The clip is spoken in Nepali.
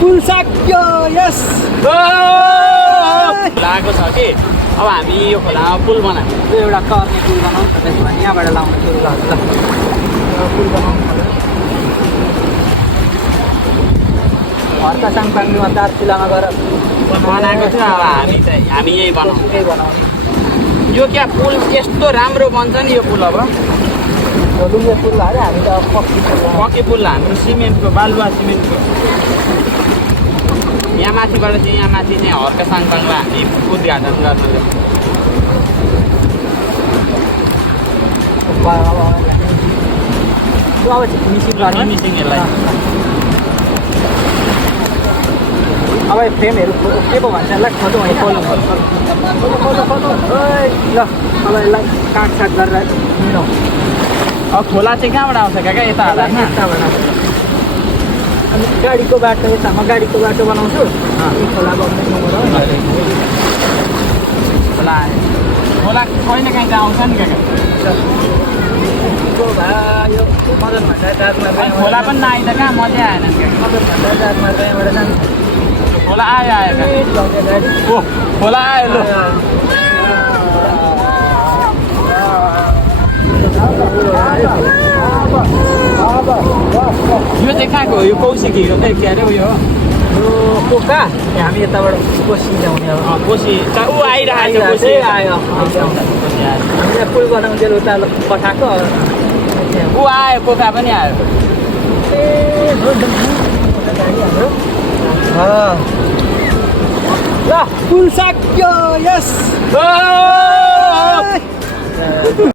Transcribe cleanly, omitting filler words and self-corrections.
पुल सक्यो यस लागेको छ कि अब हामी यो खोलामा पुल बनायौँ यो एउटा कर्ने पुल बनाउँ न त्यसो भने यहाँबाट लाउनु सुरु गर्छ ल पुल बनाउनु हर्का साङपाङमा दार्चुलामा गएर बनाएको थियो अब हामी यही बनाउँछौँ त्यही बनाउने यो क्या पुल यस्तो राम्रो बन्छ नि यो पुल अब लुङ्गे पुल अरे हामी त अब पक्की पुल हाम्रो सिमेन्टको बालुवा सिमेन्टको यहाँ माथिबाट चाहिँ यहाँ माथि चाहिँ हर्का साङपाङमा हामी उद्घाटन गर्न अब फिनिसिङ गर्ने मिसिङ यसलाई अब फ्रेमहरू के पो भन्छ यसलाई खोलो है खोलो खोलो खोलो ल अब यसलाई काटसाट गरेर हिँडौँ अब खोला चाहिँ कहाँबाट आउँछ काका यता होला यताबाट अनि गाडीको बाटो यतामा गाडीको बाटो बनाउँछु खोला खोला खोला कहिले काहीँ चाहिँ आउँछ नि काका यो मदन भण्डार जातमा खोला पनि नआइ त कहाँ मजा आएन नि काका मदन भण्डार जातमा यहाँबाट जान्छ खोला आयो आयो गाडी ओ खोला आयो ल यो चाहिँ कहाँको हो यो कौशिकीको के अरे उयो यो पोका हामी यताबाट कोसी ल्याउने अब कोसी ऊ आइरहेको छ कोसी आयो हामीले पुल बनाउँदै उता पठाएको ऊ आयो पोखा पनि आयो ल पुल सक्यो यस